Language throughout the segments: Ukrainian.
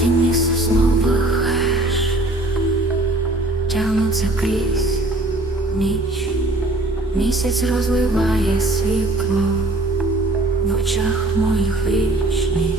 тіні соснових хеш тягнуться крізь ніч, місяць розливає світло в очах моїх вічні.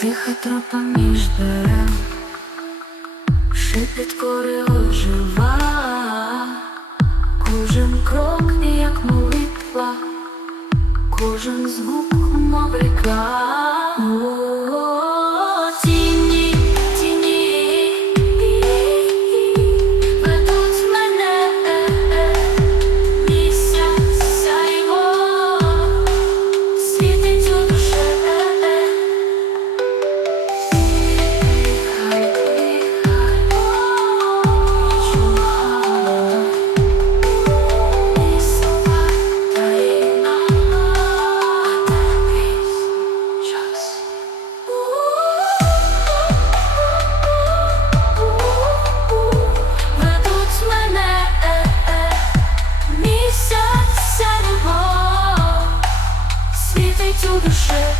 Тиха тропа між дерев, шипить кори ожива, кожен крок як молитва, кожен звук мов ріка. сяйво, світить у душе.